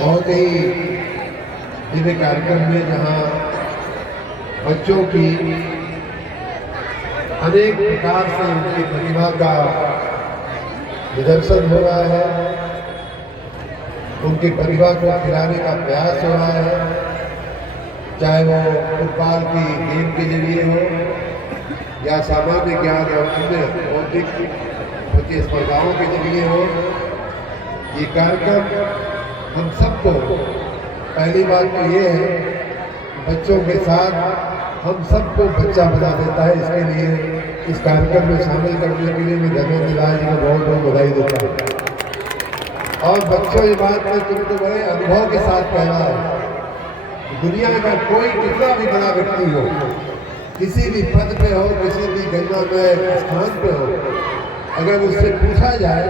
बहुत ही दिव्य कार्यक्रम में जहाँ बच्चों की अनेक प्रकार से उनकी प्रतिभा का निदर्शन हो रहा है, उनकी प्रतिभा को खिलाने का प्रयास हो रहा है, चाहे वो फुटबॉल की गेम के जरिए हो या सामान्य ज्ञान और अन्य बौद्धिक प्रतिस्पर्धाओं के जरिए हो। ये कार्यक्रम हम सबको, पहली बात तो ये है बच्चों के साथ हम सबको बच्चा बना देता है। इसके लिए इस कार्यक्रम में शामिल करने के लिए मैं धर्मेंद्र लाल जी को बहुत बहुत बधाई देता हूँ। और बच्चों ये बात मैं तुमको बड़े अनुभव के साथ कह रहा हूँ, दुनिया का कोई कितना भी बड़ा व्यक्ति हो, किसी भी पद पे हो, किसी भी गंगा में स्थान पे हो, अगर उससे पूछा जाए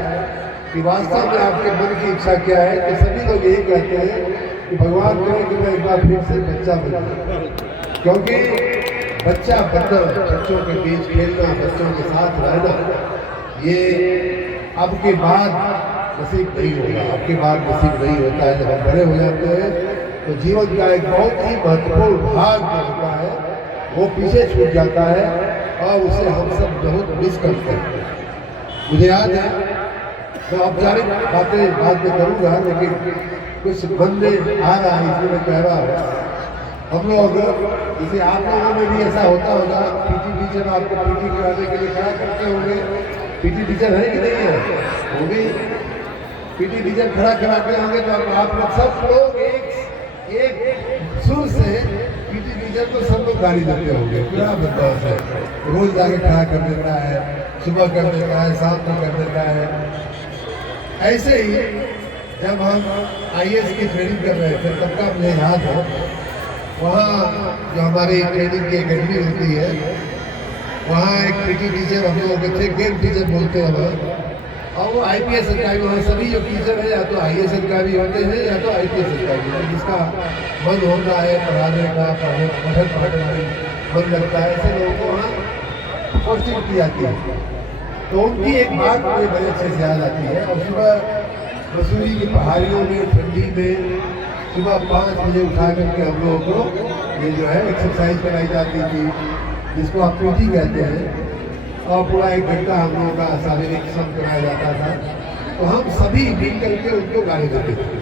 कि वास्तव में आपके मन की इच्छा क्या है, तो सभी लोग यही कहते हैं कि भगवान करे कि मैं एक बार फिर से बच्चा बन जाऊं। क्योंकि बच्चा बनना, बच्चों के बीच खेलना, बच्चों के साथ रहना, ये अब के बाद नसीब नहीं होगा। अब के बाद नसीब नहीं होता है। जब हम बड़े हो जाते हैं तो जीवन का एक बहुत ही महत्वपूर्ण भाग जो होता है वो पीछे छूट जाता है और उसे हम सब बहुत मिस करते हैं। मुझे याद है, मैं औपचारिक बातें बाद में करूँगा, लेकिन कुछ मन में आ रहा है इसलिए मैं कह रहा हूँ। हम लोग जैसे आप लोगों में भी ऐसा होता होगा, पीटी टीचर आपको पीटी कराने के लिए खड़ा करते होंगे। पीटी टीचर है कि नहीं है? वो भी पीटी टीचर खड़ा कराते होंगे तो आप लोग सब लोग एक सुर से पीटी टीचर को सब लोग गाली देते होंगे। पूरा बदमाश है, रोज जाके खड़ा कर देता है, सुबह कर देता है, शाम को कर देता है। ऐसे ही जब हम IAS की ट्रेनिंग कर रहे थे तब का मुझे याद हो, वहाँ जो हमारी ट्रेनिंग की अकेडमी होती है, वहाँ एक पीटी टीचर हम लोगों के थे, गेम टीचर बोलते हैं वहाँ, और वो IPS अधिकारी, वहाँ सभी जो टीचर है या तो IAS अधिकारी होते हैं या तो IPS अधिकारी होते हैं। जिसका मन होता है पढ़ाने का, पढ़ने में मन लगता है, ऐसे लोगों को वहाँ पोस्टिंग की जाती है। तो उनकी एक बात मुझे बड़े अच्छे से याद आती है। और सुबह मसूरी की पहाड़ियों में ठंडी में सुबह 5 बजे उठा करके हम लोगों को ये जो है एक्सरसाइज कराई जाती थी, जिसको आप PT कहते हैं, और पूरा 1 घंटा हम लोगों का शारीरिक श्रम कराया जाता था। तो हम सभी मिल करके उनको गाली देते थे।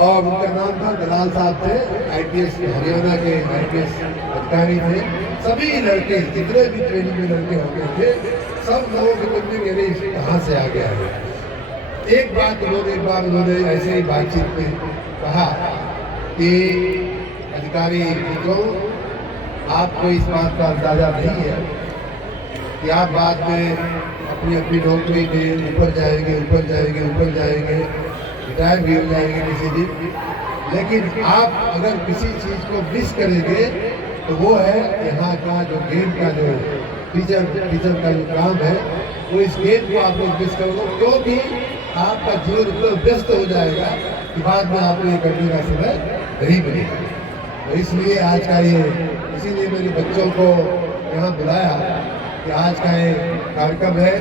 और उनका नाम था दलाल साहब थे, IPS हरियाणा के IPS अधिकारी थे। सभी लड़के, जितने भी ट्रेनिंग में लड़के होते थे, सब लोगों के मन में मेरे कहाँ से आ गया है। एक बार उन्होंने ऐसे ही बातचीत में कहा कि अधिकारी मित्रों, आपको इस बात का अंदाजा नहीं है कि आप बाद में अपनी अपनी नौकरी में ऊपर जाएंगे, रिटायर भी हो जाएंगे किसी दिन, लेकिन आप अगर किसी चीज़ को मिस करेंगे तो वो है यहाँ का जो गेम का जो टीचर का जो काम है, वो इस गेम को आप लोग मिस करोगे, क्योंकि आपका जीवन इतना व्यस्त हो जाएगा कि बाद में आपको ये करने का समय नहीं मिलेगा। तो इसलिए आज का ये, इसीलिए मैंने बच्चों को यहाँ बुलाया कि आज का ये कार्यक्रम है,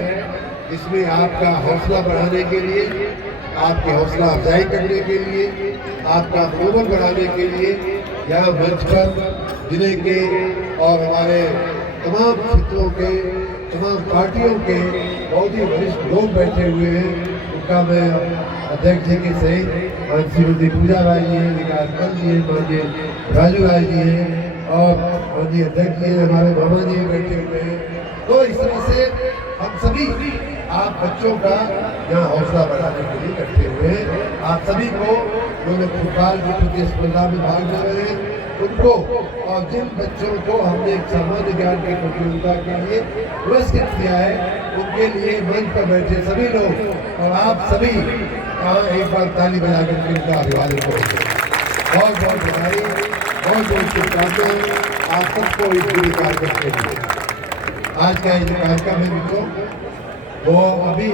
इसमें आपका हौसला बढ़ाने के लिए, आपकी हौसला अफजाई करने के लिए, आपका मनोबल बढ़ाने के लिए यहाँ मंच पर जिले के और हमारे तमाम क्षेत्रों के, तमाम पार्टियों के बहुत ही वरिष्ठ लोग बैठे हुए हैं। उनका मैं अध्यक्ष जी के सहित श्रीमती पूजा राय जी हैं, विकास पल जी हैं, माननीय राजू राय जी हैं और माननीय अध्यक्ष जी हमारे मामा जी बैठे हुए हैं। तो इस तरह से हम सभी आप बच्चों का यहाँ हौसला बढ़ाने के लिए इकट्ठे हुए हैं। आप सभी को जो लोग फुटबॉल की प्रतिस्पर्धा में भाग ले रहे हैं उनको, और जिन बच्चों को हमने एक सामान्य ज्ञान की प्रतियोगिता के लिए पुरस्कृत किया है, उनके लिए मंच पर बैठे सभी लोग और आप सभी यहाँ एक बार ताली बजा करके उनका अभिवादन करेंगे। बहुत बहुत बधाई, बहुत बहुत शुभकामनाएं आप सबको इस पूरी कार्यक्रम के लिए। आज का ये जो कार्यक्रम है मित्रों, वो अभी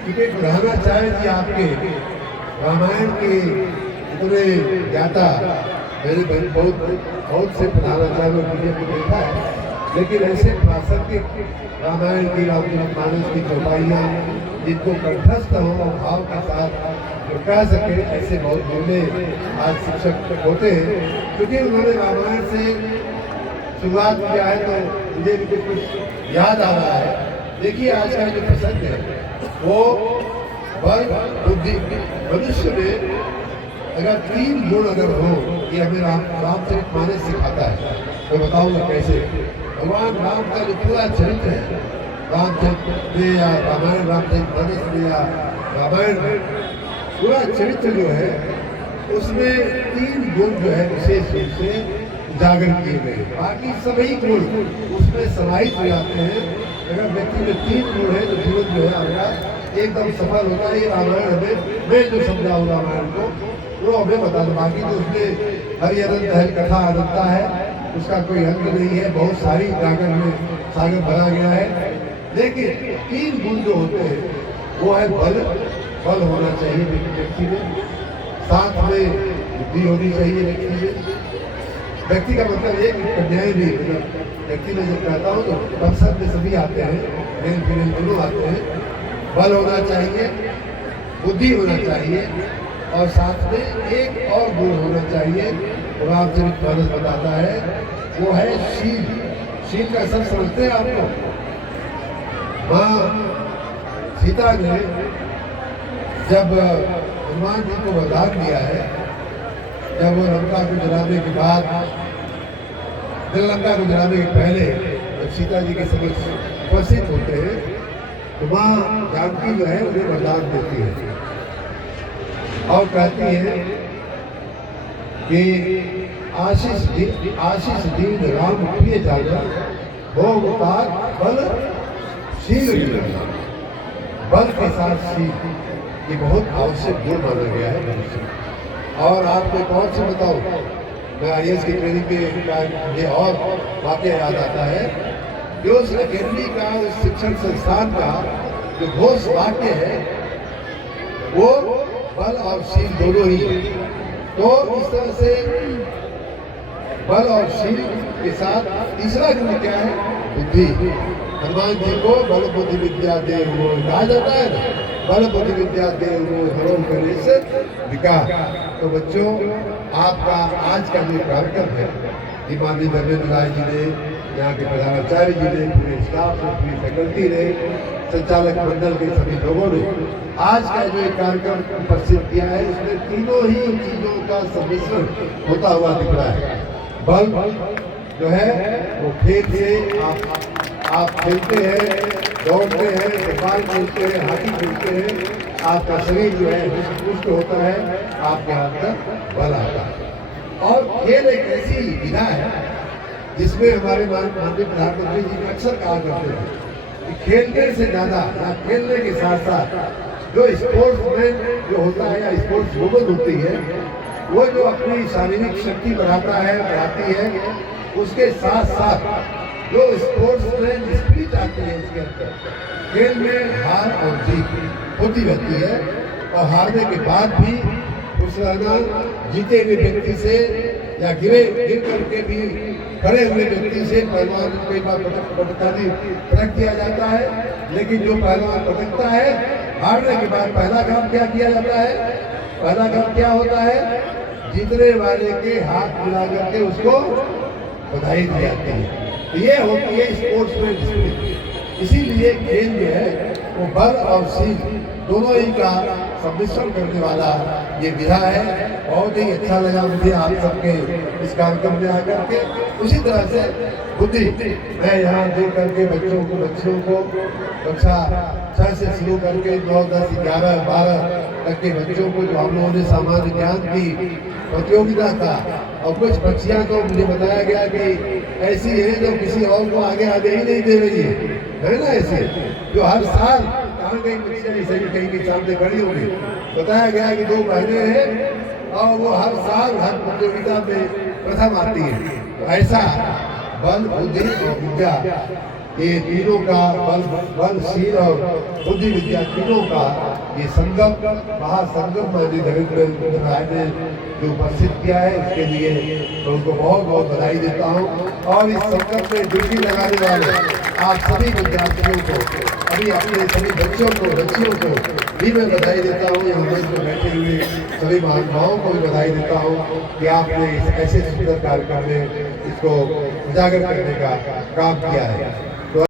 क्योंकि बढ़ाना चाहे कि आपके रामायण के इतने ज्ञाता मैंने बहुत से प्रधानाचार्यों को देखा है, लेकिन ऐसे प्रासंगिक रामायण की रामचरितमानस की चौपाइयाँ जिनको कंठस्थ हो और भाव के साथ तो कह सके ऐसे बहुत बोले आज शिक्षक होते हैं, क्योंकि उन्होंने रामायण से शुरुआत किया है तो मुझे भी कुछ याद आ रहा है। देखिए आज का जो प्रसंग है वो बल बुद्धि, मनुष्य में अगर 3 गुण अगर हो, ये हमें रामचरितमानस सिखाता है। तो बताऊंगा कैसे। भगवान राम का जो पूरा चरित्र है रामचरित में या रामायण, रामचरितमानस में या रामायण में, पूरा चरित्र जो है उसमें 3 गुण जो है विशेष रूप से उजागर किए गए। बाकी सभी गुण उसमें समाहित हो जाते हैं। अगर व्यक्ति में 3 गुण है तो जीवन जो है आपका एकदम सफल होता है। ये रामायण हमें, मैं जो समझाऊँ रामायण को वो हमें बता दो। बाकी तो उसमें हरि अनंत है, कथा अनंता है, उसका कोई अंत नहीं है, बहुत सारी जागर में सागर भरा गया है। लेकिन 3 गुण जो होते हैं वो है बल, बल होना चाहिए व्यक्ति में, साथ में बुद्धि होनी चाहिए व्यक्ति में। व्यक्ति का मतलब ये कन्याएं भी, मतलब व्यक्ति में जब कहता हूँ तो अवसर में सभी आते हैं, मेल फीमेल दोनों आते हैं। बल होना चाहिए, बुद्धि होना चाहिए और साथ में एक और गुण होना चाहिए। रामचरितमानस बताता है वो है शील। शील का सब समझते हैं आपको। माँ सीता ने जब हनुमान जी को वरदान दिया है, जब वो लंका को जलाने के बाद, लंका को जलाने के पहले जब सीता जी के समक्ष उपस्थित होते हैं तो माँ जानकी जो है उन्हें वरदान देती है और कहती है कि आशीष दीन राम प्रिय जाना, वो मुतार बल शील। बल के साथ शील ये बहुत आवश्यक गुण माना गया है मनुष्य। और आपको कौन से बताऊं, मैं IAS की ट्रेनिंग में ये और वाकया याद आता है कि उस अकेडमी का, उस शिक्षण संस्थान का जो घोष वाक्य है वो बल और शील दोनों ही है। तो इस तरह से बल और शील के साथ तीसरा गुण क्या है? बुद्धि। हनुमान जी को बल बुद्धि विद्या दे वो कहा जाता है ना, बल बुद्धि विद्या दे वो हरो गणेश विकार। तो बच्चों आपका आज का जो कार्यक्रम है, माननीय धर्मेंद्र राय जी ने, यहाँ के प्रधानाचार्य जी ने, पूरे स्टाफ ने, पूरी फैकल्टी ने, संचालक मंडल के सभी लोगों ने आज का जो कार्यक्रम उपस्थित किया है, इसमें तीनों ही चीजों का सम्मिश्रण होता हुआ दिख रहा है। बल जो है वो खेल से आप खेलते हैं, दौड़ते हैं, फुटबॉल खेलते हैं, हॉकी खेलते हैं, आपका शरीर जो है पुष्ट होता है, आपके अंदर बल आता है। और खेल एक ऐसी विधा है जिसमें हमारे माननीय प्रधानमंत्री जी अक्सर कहा करते हैं कि खेलने से ज्यादा या खेलने के साथ साथ जो स्पोर्ट्समैन जो होता है या स्पोर्ट्स वुमन होती है, वो जो अपनी शारीरिक शक्ति बढ़ाती है, उसके साथ साथ जो स्पोर्ट्समैन स्पिरिट आती है उसके अंदर, खेल में हार और जीत होती रहती है। और हारने के बाद भी खुश रहना, जीते हुए व्यक्ति से या गिर करके भी खड़े हुए व्यक्ति से पहलवान कई बार पटक दिया जाता है। लेकिन जो पहलवान पटकता है, हारने के बाद पहला काम क्या किया जाता है? पहला काम क्या होता है? जीतने वाले के हाथ मिला करके उसको बधाई दी जाती है। तो ये होती है स्पोर्ट्समैन स्पिरिट। इसीलिए खेल जो है वो बल और शील दोनों ही का सम्मिश्रण करने वाला ये विधा है। बहुत ही अच्छा लगा मुझे आप सबके इस कार्यक्रम में आकर के। उसी तरह से बुद्धि मैं यहाँ देख करके बच्चों को कक्षा 6 से शुरू करके 9, 10, 11, 12 तक के बच्चों को जो हम लोगों ने सामान्य ज्ञान की प्रतियोगिता था, और कुछ बच्चियां तो मुझे बताया गया कि ऐसी है जो किसी और को आगे ही नहीं दे रही है ना, ऐसे जो हर साल कहाँ गई बच्चियां ऐसे भी कहीं के सामने खड़ी होगी। बताया गया कि 2 महीने हैं और वो हर साल हर प्रतियोगिता में प्रथम आती है। तो ऐसा बल बुद्धि और विद्या, ये तीनों का बल शील और बुद्धि विद्या तीनों का ये संगम, महासंगम माननीय धर्मेंद्र राय ने जो उपस्थित किया है, उसके लिए तो उनको बहुत बहुत बधाई देता हूँ। और इस संगम में डुबकी लगाने वाले आप सभी विद्यार्थियों को अभी अपने सभी बच्चों को बच्चियों को भी मैं बधाई देता हूँ। यहाँ मंच पर बैठे हुए सभी महानुभावों को भी बधाई देता हूँ कि आपने इस ऐसे सुंदर कार्यक्रम में इसको उजागर करने का काम किया है।